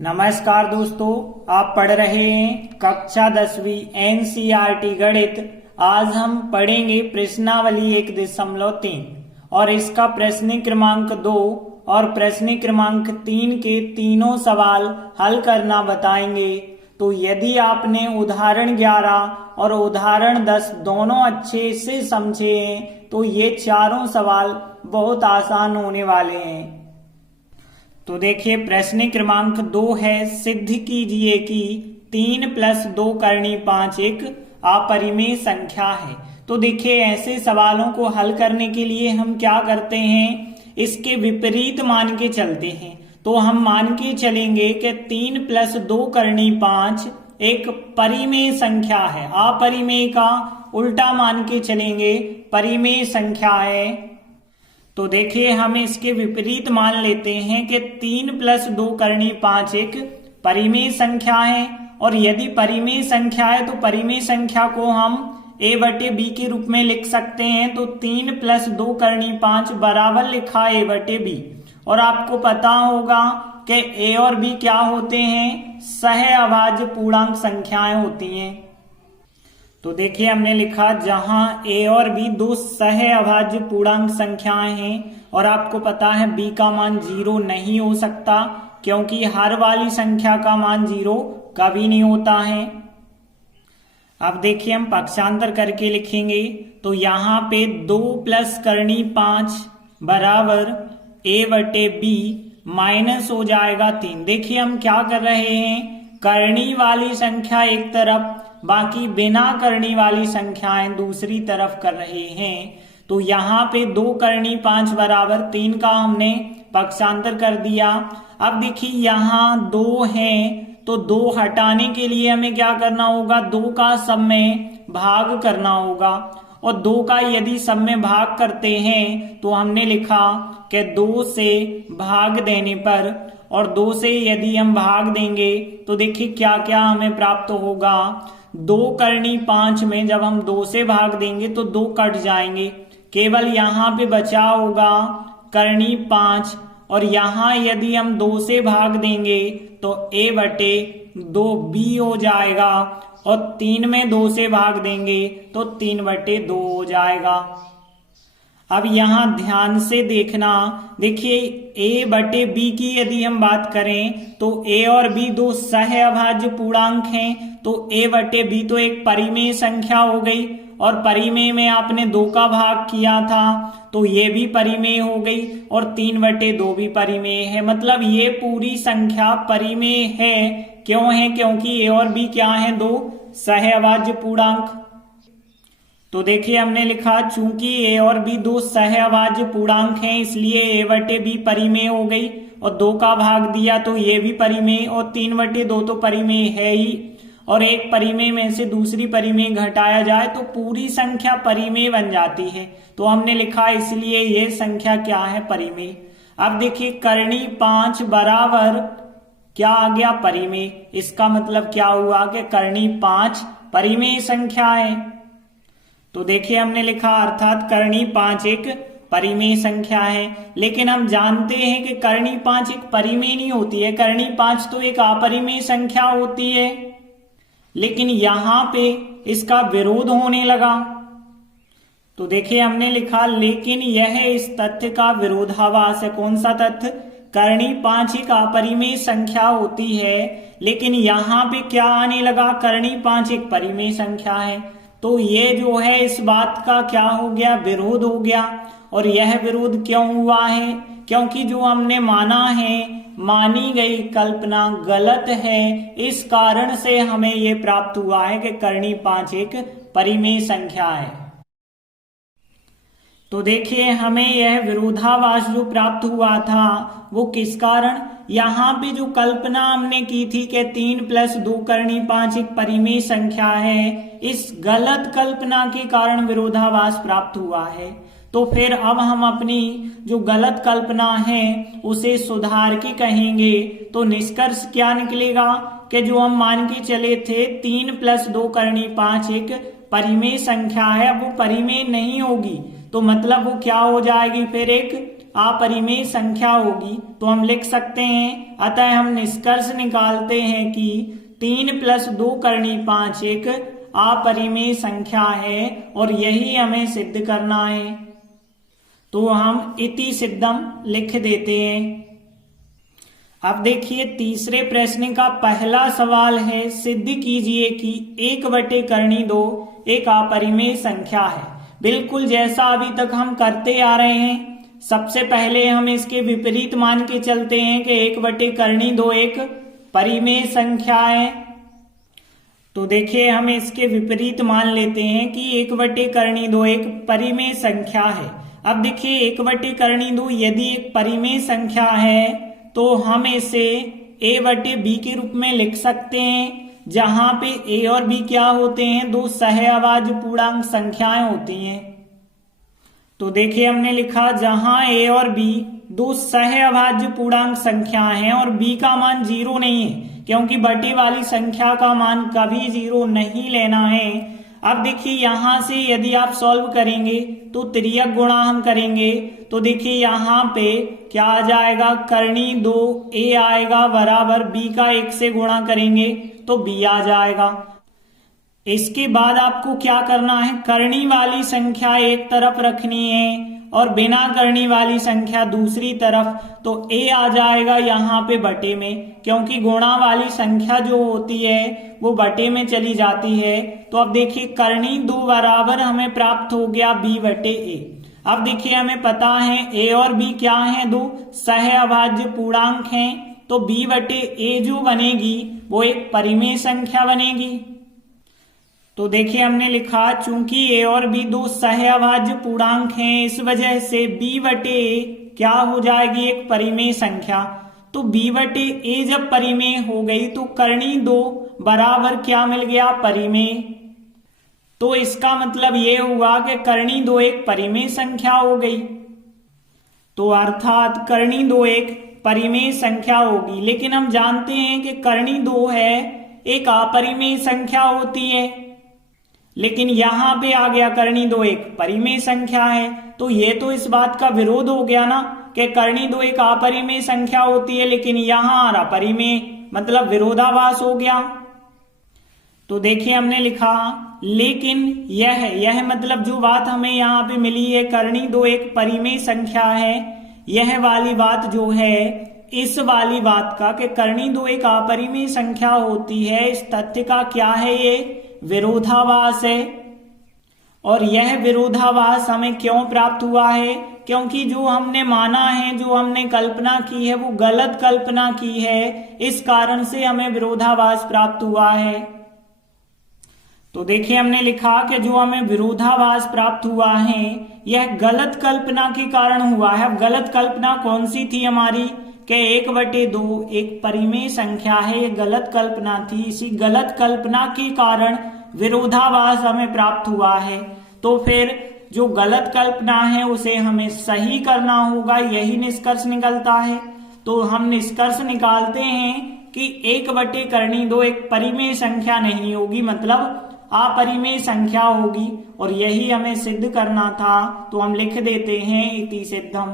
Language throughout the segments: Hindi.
नमस्कार दोस्तों, आप पढ़ रहे हैं कक्षा 10वीं एनसीईआरटी गणित। आज हम पढ़ेंगे प्रश्नावली 1.3 और इसका प्रश्न क्रमांक 2 और प्रश्न क्रमांक 3 के तीनों सवाल हल करना बताएंगे। तो यदि आपने उदाहरण 11 और उदाहरण 10 दोनों अच्छे से समझे हैं तो ये चारों सवाल बहुत आसान होने वाले हैं। तो देखिए, प्रश्न क्रमांक 2 है, सिद्ध कीजिए कि 3 + 2 करनी 5 एक अपरिमेय संख्या है। तो देखिए, ऐसे सवालों को हल करने के लिए हम क्या करते हैं, इसके विपरीत मान के चलते हैं। तो हम मान के चलेंगे कि 3 + 2 करनी 5 एक परिमेय संख्या है। अपरिमेय का उल्टा मान के चलेंगे, परिमेय संख्या है। तो देखिए, हम इसके विपरीत मान लेते हैं कि 3 + 2 करनी 5 एक परिमेय संख्या है। और यदि परिमेय संख्या है तो परिमेय संख्या को हम a/b के रूप में लिख सकते हैं। तो 3 + 2 करनी 5 बराबर लिखा a/b। और आपको पता होगा कि a और b क्या होते हैं, सहअभाज्य पूर्णांक संख्याएं होती हैं। तो देखिए, हमने लिखा जहां a और b दो सहअभाज्य पूर्णांक संख्याएं हैं और आपको पता है b का मान 0 नहीं हो सकता, क्योंकि हर वाली संख्या का मान 0 कभी नहीं होता है। अब देखिए, हम पक्षांतर करके लिखेंगे। तो यहाँ पे 2 + करनी 5 बराबर a/b माइनस हो जाएगा 3। देखिए, हम क्या कर रहे हैं, करनी वाली संख्या एक तरफ, बाकी बिना करनी वाली संख्याएं दूसरी तरफ कर रहे हैं। तो यहाँ पे 2 करनी 5 बराबर 3 का हमने पक्षांतर कर दिया। अब देखिए, यहाँ 2 है तो 2 हटाने के लिए हमें क्या करना होगा, 2 का सब में भाग करना होगा। और 2 का यदि सब में भाग करते हैं तो हमने लिखा कि 2 से भाग देने पर, और 2 से यदि हम भाग देंगे तो देखिए क्या क्या हमें प्राप्त होगा। 2 करनी 5 में जब हम 2 से भाग देंगे तो 2 कट जाएंगे, केवल यहाँ पे बचा होगा करनी 5। और यहाँ यदि हम 2 से भाग देंगे तो a/2b हो जाएगा। और 3 में 2 से भाग देंगे तो 3/2 हो जाएगा। अब यहाँ ध्यान से देखना, देखिए a/b की यदि हम बात करें तो a और b दो सहअभाज्य पूर्णांक हैं। तो a/b तो एक परिमेय संख्या हो गई, और परिमेय में आपने 2 का भाग किया था तो ये भी परिमेय हो गई, और 3/2 भी परिमेय है। मतलब ये पूरी संख्या परिमेय है। क्यों है, क्योंकि a और b क्या है, दो सहअभाज्य पूर्णांक। तो देखिए, हमने लिखा चूंकि a और b दो सहअभाज्य पूर्णांक हैं इसलिए a/b परिमेय हो गई, और 2 का भाग दिया तो ये भी परिमेय, और 3/2 तो परिमेय है ही। और एक परिमेय में से दूसरी परिमेय घटाया जाए तो पूरी संख्या परिमेय बन जाती है। तो हमने लिखा इसलिए ये संख्या क्या है, परिमेय। अब देखिए, करनी 5 बराबर क्या आ गया, परिमेय। इसका मतलब क्या हुआ कि करनी 5 परिमेय संख्या है। तो देखिए, हमने लिखा अर्थात करनी 5 एक परिमेय संख्या है। लेकिन हम जानते हैं कि करनी 5 एक परिमेय नहीं होती है, करनी 5 तो एक अपरिमेय संख्या होती है। लेकिन यहाँ पे इसका विरोध होने लगा। तो देखिए, हमने लिखा लेकिन यह इस तथ्य का विरोधाभास है। कौन सा तथ्य, करनी 5 एक अपरिमेय संख्या होती है, लेकिन यहाँ पे क्या आने लगा, करनी 5 एक परिमेय संख्या है। तो ये जो है इस बात का क्या हो गया, विरोध हो गया। और यह विरोध क्यों हुआ है, क्योंकि जो हमने माना है, मानी गई कल्पना गलत है। इस कारण से हमें ये प्राप्त हुआ है कि करनी 5 एक परिमेय संख्या है। तो देखिए, हमें यह विरोधाभास जो प्राप्त हुआ था वो किस कारण, यहाँ पे जो कल्पना हमने की थी कि 3 + 2 करनी 5 एक परिमेय संख्या है, इस गलत कल्पना के कारण विरोधाभास प्राप्त हुआ है। तो फिर अब हम अपनी जो गलत कल्पना है उसे सुधार के कहेंगे। तो निष्कर्ष क्या निकलेगा कि जो हम मान के चले थे 3 + 2 करनी 5 एक परिमेय संख्या है, अब वो परिमेय नहीं होगी। तो मतलब वो क्या हो जाएगी, फिर एक अपरिमेय संख्या होगी। तो हम लिख सकते हैं, अतः हम निष्कर्ष निकालते हैं कि 3 + 2 करनी 5 एक अपरिमेय संख्या है और यही हमें सिद्ध करना है। तो हम इति सिद्धम लिख देते हैं। अब देखिए तीसरे प्रश्न का पहला सवाल है, सिद्ध कीजिए कि 1/2 एक अपरिमेय संख्या है। बिल्कुल जैसा अभी तक हम करते आ रहे हैं। सबसे पहले हम इसके विपरीत मान के चलते हैं कि 1/2 एक परिमेय संख्या है। तो देखिए हम इसके विपरीत मान लेते हैं कि 1/2 एक परिमेय संख्या है। अब देखिए 1/2 यदि एक परिमेय संख्या है तो हम इसे a/b के रूप में लिख सकते हैं, जहां पे a और b क्या होते हैं, दो सहअभाज्य पूर्णांक संख्याएं होती हैं। तो देखिए हमने लिखा जहां a और b दो सहअभाज्य पूर्णांक संख्याएं हैं और b का मान 0 नहीं है, क्योंकि बटे वाली संख्या का मान कभी 0 नहीं लेना है। अब देखिए यहां से यदि आप सॉल्व करेंगे तो तिर्यक गुणा हम करेंगे, तो देखिए यहां पे क्या आ जाएगा, करनी 2a आएगा बराबर b का 1 से गुणा करेंगे तो b आ जाएगा। इसके बाद आपको क्या करना है, करनी वाली संख्या एक तरफ रखनी है और बिना करनी वाली संख्या दूसरी तरफ। तो a आ जाएगा यहाँ पे बटे में, क्योंकि गुणा वाली संख्या जो होती है वो बटे में चली जाती है। तो अब देखिए करनी 2 बराबर हमें प्राप्त हो गया b/a। अब देखिए हमें पता है a और b क्या हैं, दो सहअभाज्य पूर्णांक हैं। तो b/a जो बनेगी वो एक परिमेय संख्या बनेगी। तो देखिए हमने लिखा चूंकि a और b दो सहअभाज्य पूर्णांक हैं, इस वजह से b/a क्या हो जाएगी, एक परिमेय संख्या। तो b/a जब परिमेय हो गई तो करनी 2 बराबर क्या मिल गया, परिमेय। तो इसका मतलब ये हुआ कि करनी 2 एक परिमेय संख्या हो गई। तो अर्थात करनी 2 एक परिमेय संख्या होगी। लेकिन हम जानते हैं कि करनी 2 है एक अपरिमेय संख्या होती है, लेकिन यहां पे आ गया करनी 2 एक परिमेय संख्या है। तो ये तो इस बात का विरोध हो गया ना कि करनी 2 एक अपरिमेय संख्या होती है, लेकिन यहां आ रहा परिमेय, मतलब विरोधाभास हो गया। तो देखिए हमने लिखा लेकिन यह मतलब जो बात हमें यहाँ पे मिली है, करनी 2 एक परिमेय संख्या है, यह वाली बात जो है इस वाली बात का कि करनी 2 एक अपरिमेय संख्या होती है, इस तथ्य का क्या है, ये विरोधाभास है। और यह विरोधाभास हमें क्यों प्राप्त हुआ है, क्योंकि जो हमने माना है, जो हमने कल्पना की है वो गलत कल्पना की है, इस कारण से हमें विरोधाभास प्राप्त हुआ है। तो देखिए हमने लिखा कि जो हमें विरोधाभास प्राप्त हुआ है यह गलत कल्पना के कारण हुआ है। अब गलत कल्पना कौन सी थी हमारी, कि 1/2 एक परिमेय संख्या है, ये गलत कल्पना थी। इसी गलत कल्पना के कारण विरोधाभास हमें प्राप्त हुआ है। तो फिर जो गलत कल्पना है उसे हमें सही करना होगा, यही निष्कर्ष निकलता है। तो हम निष्कर्ष निकालते हैं कि 1/2 एक परिमेय संख्या नहीं होगी, मतलब अपरिमेय संख्या होगी, और यही हमें सिद्ध करना था। तो हम लिख देते हैं इति सिद्धम।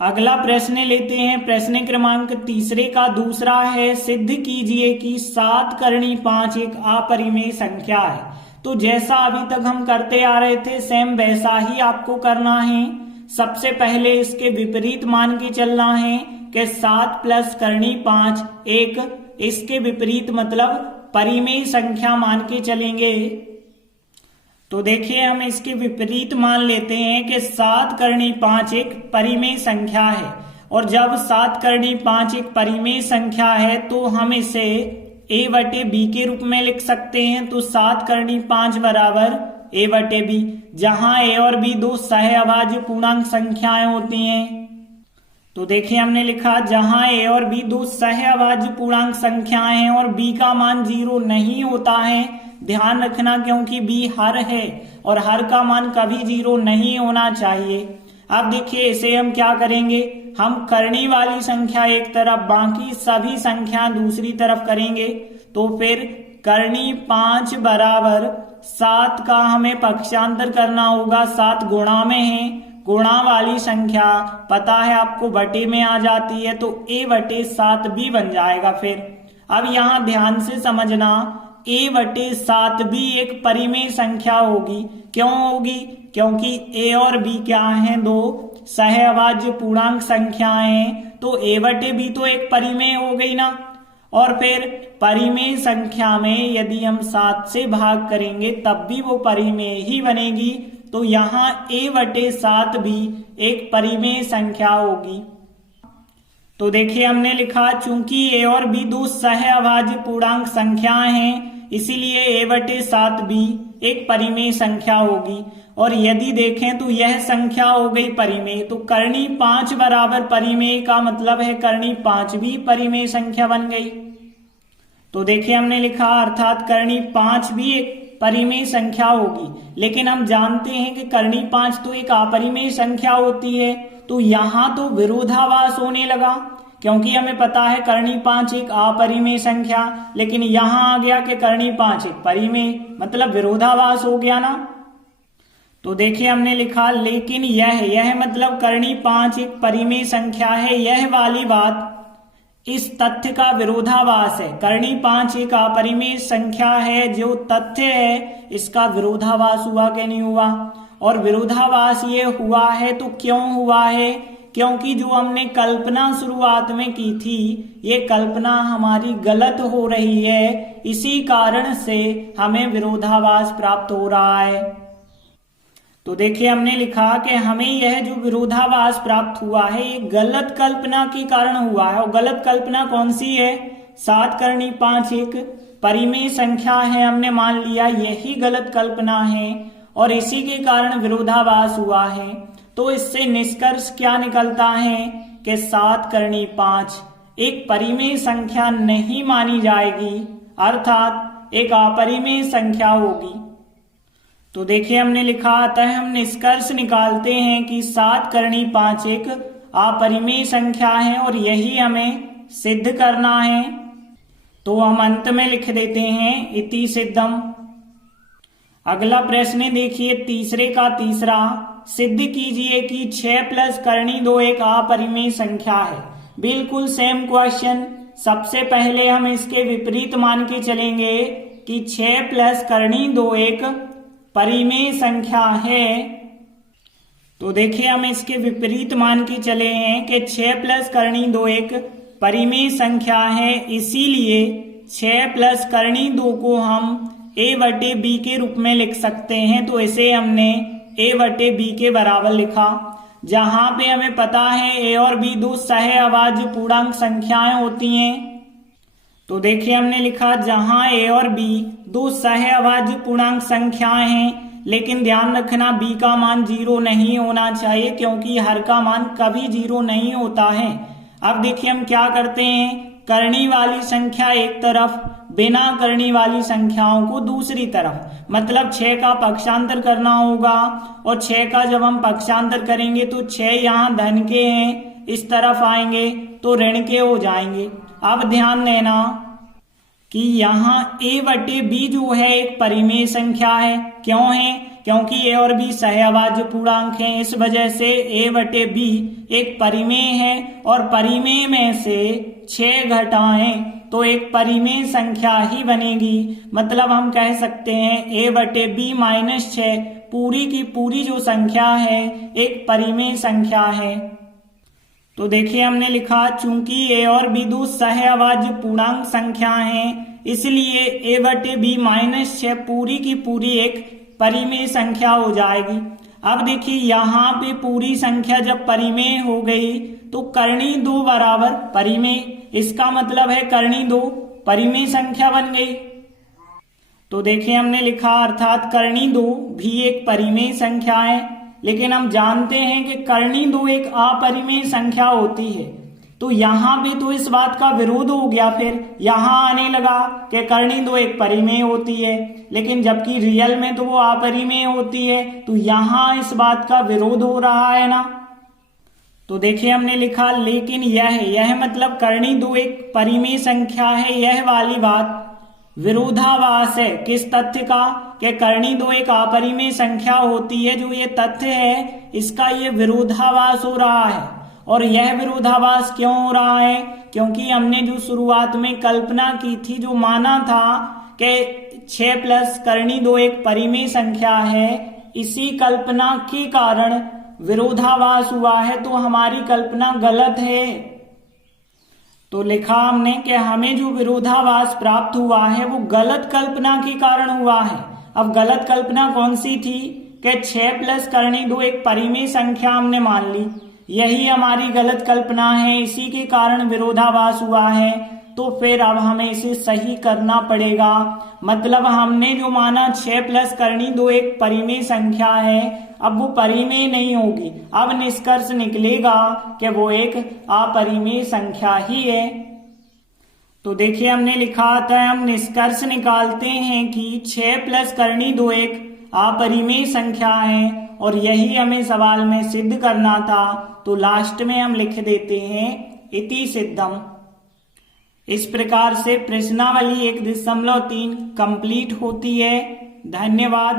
अगला प्रश्न लेते हैं, प्रश्न क्रमांक 3 का दूसरा है, सिद्ध कीजिए कि 7/5 एक अपरिमेय संख्या है। तो जैसा अभी तक हम करते आ रहे थे सेम वैसा ही आपको करना है। सबसे पहले इसके विपरीत मान के चलना है कि 7 + करनी 5 एक, इसके विपरीत मतलब परिमेय संख्या मान के चलेंगे। तो देखिए हम इसके विपरीत मान लेते हैं कि 7/5 एक परिमेय संख्या है, और जब 7/5 एक परिमेय संख्या है तो हम इसे a/b के रूप में लिख सकते हैं। तो 7/5 बराबर a/b, जहां a और b दो सहअभाज्य पूर्णांक संख्याएं होती हैं। तो देखिए हमने लिखा जहां a और b दो सहअभाज्य पूर्णांक संख्याएं हैं और b का मान 0 नहीं होता है। ध्यान रखना, क्योंकि b हर है और हर का मान कभी 0 नहीं होना चाहिए। अब देखिए इसे हम क्या करेंगे, हम करनी वाली संख्या एक तरफ, बाकी सभी संख्या दूसरी तरफ करेंगे। तो फिर करनी 5 बराबर 7 का हमें पक्षांतर करना होगा, 7 गुणा में है, गुणा वाली संख्या पता है आपको बटे में आ जाती है, तो a बटे 7b बन जाएगा। फिर अब यहाँ ध्यान से समझना, a बटे 7b एक परिमेय संख्या होगी। क्यों होगी? क्योंकि a और b क्या हैं? दो सहअभाज्य पूर्णांक संख्याएं, तो a बटे b तो एक परिमेय हो गई ना। और फिर परिमेय संख्या में यदि हम 7 से भाग करेंगे तब भी वो परिमेय ही बनेगी, तो यहाँ a बटे 7 भी एक परिमेय संख्या होगी। तो देखिए हमने लिखा, चूंकि a और b दो सहअभाज्य पूर्णांक संख्याएं हैं, इसीलिए a बटे 7 भी एक परिमेय संख्या होगी। और यदि देखें तो यह संख्या हो गई परिमेय, तो करनी 5 बराबर परिमेय का मतलब है करनी 5 भी परिमेय संख्या बन गई। तो देखिए हमने लिखा, अर्थात करनी 5 भी एक परिमेय संख्या होगी। लेकिन हम जानते हैं कि करनी 5 तो एक अपरिमेय संख्या होती है, तो यहाँ तो विरोधाभास होने लगा, क्योंकि हमें पता है करनी 5 एक अपरिमेय संख्या, लेकिन यहाँ आ गया कि करनी 5 एक परिमेय, मतलब विरोधाभास हो गया ना। तो देखिए हमने लिखा, लेकिन यह मतलब करनी 5 एक परिमेय संख्या है, यह वाली बात इस तथ्य का विरोधाभास है। करनी 5 एक अपरिमेय संख्या है, जो तथ्य है इसका विरोधाभास हुआ कि नहीं हुआ? और विरोधाभास ये हुआ है तो क्यों हुआ है? क्योंकि जो हमने कल्पना शुरुआत में की थी, ये कल्पना हमारी गलत हो रही है, इसी कारण से हमें विरोधाभास प्राप्त हो रहा है। तो देखिए हमने लिखा कि हमें यह जो विरोधाभास प्राप्त हुआ है ये गलत कल्पना के कारण हुआ है। और गलत कल्पना कौन सी है? 7 करनी 5 एक परिमेय संख्या है, हमने मान लिया यही गलत कल्पना है और इसी के कारण विरोधाभास हुआ है। तो इससे निष्कर्ष क्या निकलता है कि 7 करनी 5 एक परिमेय संख्या नहीं मानी जाएगी, अर्थात एक अपरिमेय संख्या होगी। तो देखिए हमने लिखा, अतः हम निष्कर्ष निकालते हैं कि 7 करनी 5 एक अपरिमेय संख्या है और यही हमें सिद्ध करना है। तो हम अंत में लिख देते हैं इति सिद्धम। अगला प्रश्न देखिए, तीसरे का तीसरा, सिद्ध कीजिए कि 6 प्लस करनी 2 एक अपरिमेय संख्या है। बिल्कुल सेम क्वेश्चन। सबसे पहले हम इसके विपरीत मान के चलेंगे कि 6 प्लस करनी 2 एक परिमेय संख्या है। तो देखिए हम इसके विपरीत मान के चले हैं कि 6 प्लस करनी 2 एक परिमेय संख्या है, इसीलिए 6 प्लस करनी 2 को हम a बटे b के रूप में लिख सकते हैं। तो इसे हमने a बटे b के बराबर लिखा, जहां पे हमें पता है a और b दो सहअभाज्य पूर्णांक संख्याएं होती हैं। तो देखिए हमने लिखा, जहां a और b दो सहअभाज्य पूर्णांक संख्याएं हैं, लेकिन ध्यान रखना b का मान 0 नहीं होना चाहिए, क्योंकि हर का मान कभी 0 नहीं होता है। अब देखिए हम क्या करते हैं, करनी वाली संख्या एक तरफ, बिना करनी वाली संख्याओं को दूसरी तरफ, मतलब 6 का पक्षांतर करना होगा। और 6 का जब हम पक्षांतर करेंगे तो 6 यहाँ धन के हैं, इस तरफ आएंगे तो ऋण के हो जाएंगे। अब ध्यान देना कि यहाँ a बटे b जो है एक परिमेय संख्या है। क्यों है? क्योंकि a और b सहअभाज्य पूर्णांक हैं, इस वजह से a बटे b एक परिमेय है, और परिमेय में से 6 घटाएं तो एक परिमेय संख्या ही बनेगी। मतलब हम कह सकते हैं a बटे b माइनस 6 पूरी की पूरी जो संख्या है एक परिमेय संख्या है। तो देखिए हमने लिखा, चूंकि a और b दो सहअभाज्य पूर्णांक संख्या हैं, इसलिए a बटे b माइनस 6 पूरी की पूरी एक परिमेय संख्या हो जाएगी। अब देखिए यहाँ पे पूरी संख्या जब परिमेय हो गई तो करनी 2 बराबर परिमेय, इसका मतलब है करनी 2 परिमेय संख्या बन गई। तो देखिए हमने लिखा, अर्थात करनी 2 भी एक परिमेय संख्या है, लेकिन हम जानते हैं कि करनी 2 एक अपरिमेय संख्या होती है। तो यहाँ भी तो इस बात का विरोध हो गया, फिर यहाँ आने लगा कि करनी 2 एक परिमेय होती है, लेकिन जबकि रियल में तो वो अपरिमेय होती है, तो यहाँ इस बात का विरोध हो रहा है ना। तो देखिए हमने लिखा, लेकिन यह मतलब करनी 2 एक परिमेय संख्या है, यह वाली बात विरोधाभास है किस तथ्य का, कि करनी दो एक अपरिमेय संख्या होती है, जो ये तथ्य है इसका ये विरोधाभास हो रहा है। और यह विरोधाभास क्यों हो रहा है, क्योंकि हमने जो शुरुआत में कल्पना की थी, जो माना था कि 6 प्लस करनी दो एक परिमेय संख्या है, इसी कल्पना के कारण विरोधाभास हुआ है, तो हमारी कल्पना गलत है। तो लिखा हमने कि हमें जो विरोधाभास प्राप्त हुआ है वो गलत कल्पना के कारण हुआ है। अब गलत कल्पना कौन सी थी, कि 6 प्लस करनी दो एक परिमेय संख्या हमने मान ली, यही हमारी गलत कल्पना है, इसी के कारण विरोधाभास हुआ है। तो फिर अब हमें इसे सही करना पड़ेगा। मतलब हमने जो माना 6 प्लस करनी दो एक परिमेय संख्या है, अब वो परिमेय नहीं होगी, अब निष्कर्ष निकलेगा कि वो एक अपरिमेय संख्या ही है। तो देखिए हमने लिखा था, हम निष्कर्ष निकालते हैं कि 6 प्लस करनी दो एक अपरिमेय संख्या है, और यही हमें सवाल में सिद्ध करना था। तो लास्ट में हम लिख देते हैं इति सिद्धम। इस प्रकार से प्रश्नावली 1.3 कंप्लीट होती है। धन्यवाद।